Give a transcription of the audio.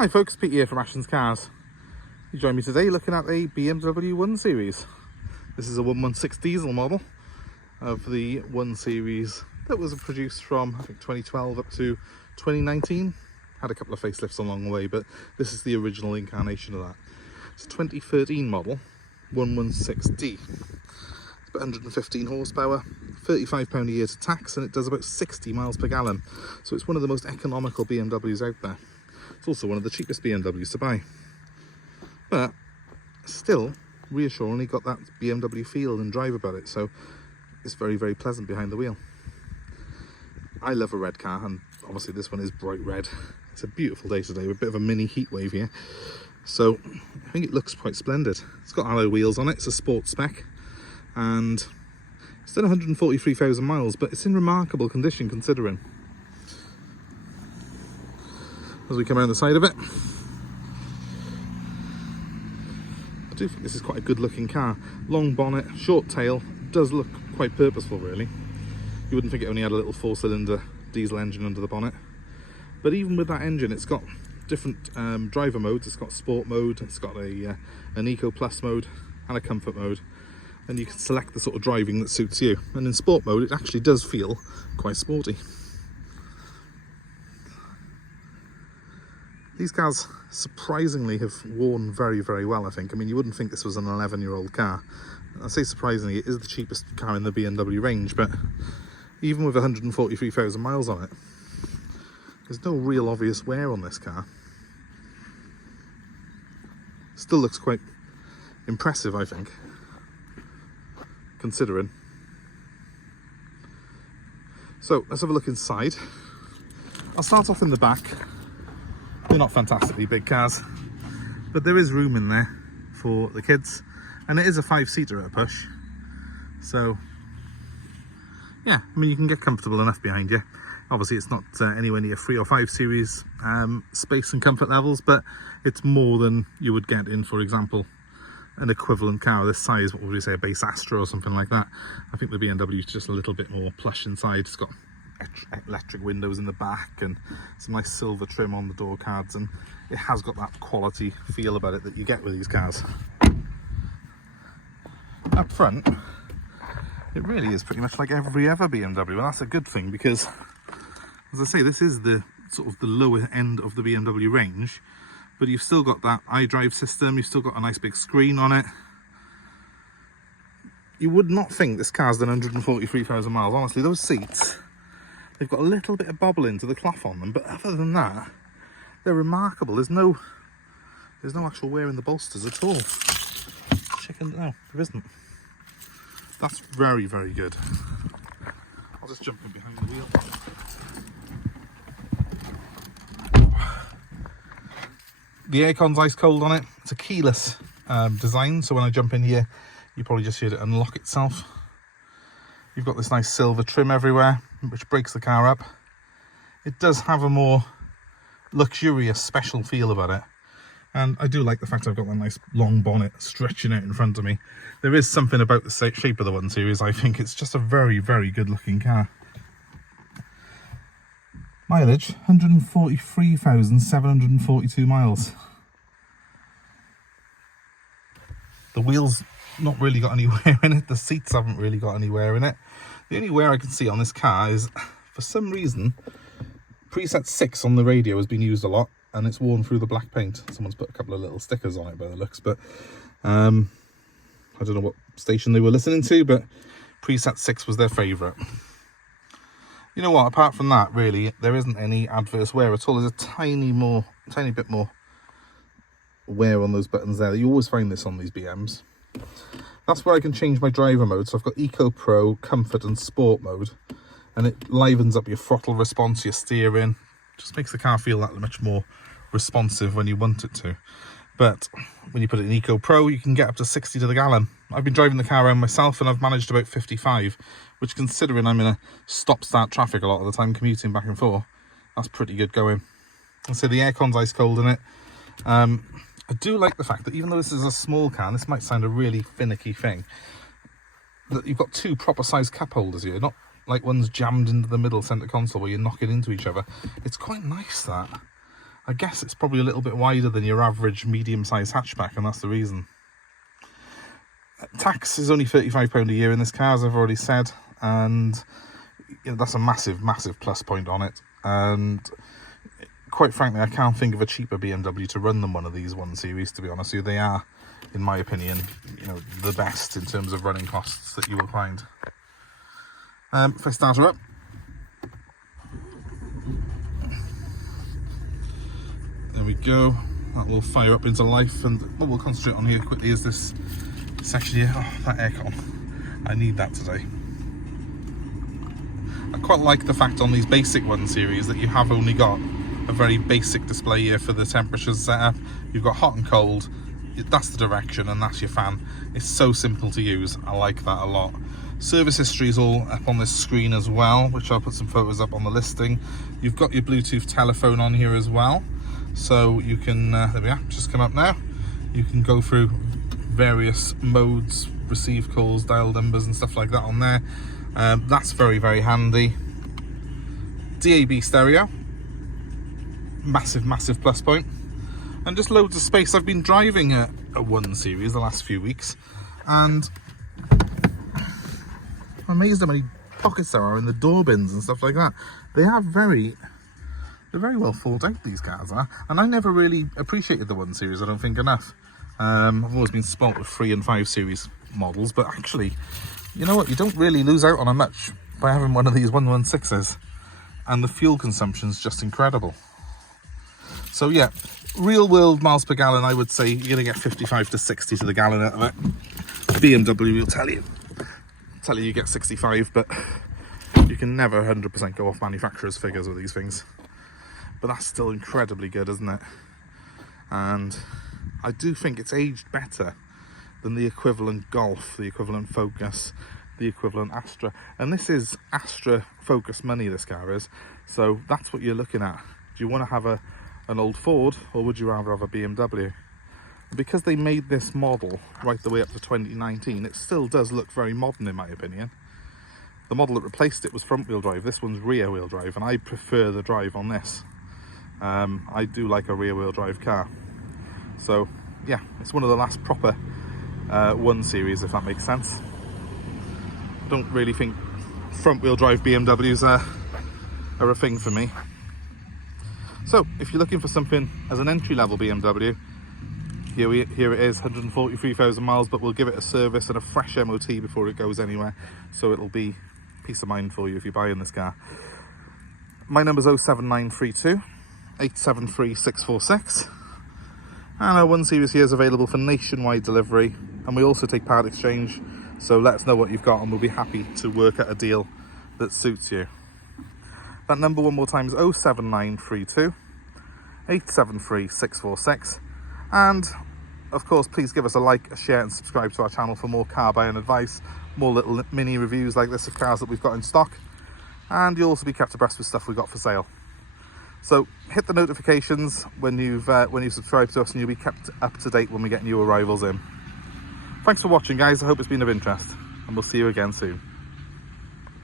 Hi folks, Pete here from Ashton's Cars. You join me today looking at a BMW 1 Series. This is a 116 diesel model of the 1 Series that was produced from I think 2012 up to 2019. Had a couple of facelifts along the way, but this is the original incarnation of that. It's a 2013 model, 116D. It's about 115 horsepower, £35 a year to tax, and it does about 60 miles per gallon. So it's one of the most economical BMWs out there. It's also one of the cheapest BMWs to buy, but still reassuringly got that BMW feel and drive about it, so it's very, very pleasant behind the wheel. I love a red car, and obviously this one is bright red. It's a beautiful day today with a bit of a mini heat wave here, so I think it looks quite splendid. It's got alloy wheels on it, it's a sport spec, and it's done 143,000 miles, but it's in remarkable condition considering. As we come around the side of it, I do think this is quite a good looking car. Long bonnet, short tail, does look quite purposeful really. You wouldn't think it only had a little 4-cylinder diesel engine under the bonnet, but even with that engine it's got different driver modes. It's got sport mode, it's got an eco plus mode and a comfort mode, and you can select the sort of driving that suits you, and in sport mode it actually does feel quite sporty. These cars surprisingly have worn very, very well, I think. I mean, you wouldn't think this was an 11-year-old car. I say surprisingly, it is the cheapest car in the BMW range, but even with 143,000 miles on it, there's no real obvious wear on this car. Still looks quite impressive, I think, considering. So let's have a look inside. I'll start off in the back. They're not fantastically big cars, but there is room in there for the kids, and it is a 5-seater at a push, so yeah, I mean, you can get comfortable enough behind you. Obviously it's not anywhere near 3 or 5 Series space and comfort levels, but it's more than you would get in, for example, an equivalent car this size. What would we say, a base Astra or something like that? I think the BMW is just a little bit more plush inside. It's got electric windows in the back and some nice silver trim on the door cards, and it has got that quality feel about it that you get with these cars. Up front, it really is pretty much like every other BMW, and that's a good thing, because as I say, this is the sort of the lower end of the BMW range, but you've still got that iDrive system, you've still got a nice big screen on it. You would not think this car's done 143,000 miles. Honestly, those seats, they've got a little bit of bobbling to the cloth on them, but other than that, they're remarkable. There's no actual wear in the bolsters at all. Chicken, no, there isn't. That's very, very good. I'll just jump in behind the wheel. The aircon's ice cold on it. It's a keyless design, so when I jump in here, you probably just hear it unlock itself. You've got this nice silver trim everywhere, which breaks the car up. It does have a more luxurious, special feel about it. And I do like the fact I've got that nice long bonnet stretching out in front of me. There is something about the shape of the 1 Series. I think it's just a very, very good looking car. Mileage, 143,742 miles. The wheels not really got any wear in it. The seats haven't really got any wear in it. The only wear I can see on this car is, for some reason, preset 6 on the radio has been used a lot, and it's worn through the black paint. Someone's put a couple of little stickers on it by the looks, but I don't know what station they were listening to, but preset 6 was their favourite. You know what, apart from that, really, there isn't any adverse wear at all. There's a tiny bit more wear on those buttons there. You always find this on these BMs. That's where I can change my driver mode. So I've got Eco Pro, Comfort and Sport mode, and it livens up your throttle response, your steering. Just makes the car feel that much more responsive when you want it to. But when you put it in Eco Pro, you can get up to 60 to the gallon. I've been driving the car around myself and I've managed about 55, which, considering I'm in a stop-start traffic a lot of the time commuting back and forth, that's pretty good going. And so the aircon's ice cold in it. I do like the fact that even though this is a small car, and this might sound a really finicky thing, that you've got 2 proper sized cup holders here, not like one's jammed into the middle centre console where you're knocking into each other. It's quite nice, that. I guess it's probably a little bit wider than your average medium-sized hatchback, and that's the reason. Tax is only £35 a year in this car, as I've already said, and you know, that's a massive plus point on it. And quite frankly, I can't think of a cheaper BMW to run than one of these 1 Series, to be honest with you. They are, in my opinion, you know, the best in terms of running costs that you will find. If I start her up, there we go. That will fire up into life, and what we'll concentrate on here quickly is this section here. Oh, that aircon. I need that today. I quite like the fact on these basic 1 Series that you have only got a very basic display here for the temperatures set up. You've got hot and cold, that's the direction, and that's your fan. It's so simple to use. I like that a lot. Service history is all up on this screen as well, which I'll put some photos up on the listing. You've got your Bluetooth telephone on here as well, so you can, there we are, just come up now. You can go through various modes, receive calls, dial numbers and stuff like that on there. That's very handy. DAB stereo, massive plus point, and just loads of space. I've been driving a 1 Series the last few weeks, and I'm amazed how many pockets there are in the door bins and stuff like that. They're very well thought out, these cars are, and I never really appreciated the 1 Series, I don't think, enough. I've always been spoilt with 3 and 5 Series models, but actually, you know what, you don't really lose out on a much by having one of these 116s, and the fuel consumption's just incredible. So yeah, real world miles per gallon, I would say you're going to get 55 to 60 to the gallon out of it. BMW will tell you you get 65, but you can never 100% go off manufacturer's figures with these things. But that's still incredibly good, isn't it? And I do think it's aged better than the equivalent Golf, the equivalent Focus, the equivalent Astra. And this is Astra Focus money, this car is. So that's what you're looking at. Do you want to have an old Ford, or would you rather have a BMW? Because they made this model right the way up to 2019, it still does look very modern in my opinion. The model that replaced it was front wheel drive, this one's rear wheel drive, and I prefer the drive on this. I do like a rear wheel drive car. So yeah, it's one of the last proper 1 Series, if that makes sense. I don't really think front wheel drive BMWs are a thing for me. So if you're looking for something as an entry level BMW, here it is, 143,000 miles, but we'll give it a service and a fresh MOT before it goes anywhere, so it'll be peace of mind for you if you're buying this car. My number's 07932 873 646, and our 1 Series here is available for nationwide delivery, and we also take part exchange, so let us know what you've got and we'll be happy to work at a deal that suits you. That number one more time is 07932 873 646, and of course please give us a like, a share and subscribe to our channel for more car buying advice, more little mini reviews like this of cars that we've got in stock, and you'll also be kept abreast with stuff we've got for sale. So hit the notifications when you subscribe to us, and you'll be kept up to date when we get new arrivals in. Thanks for watching, guys. I hope it's been of interest, and we'll see you again soon.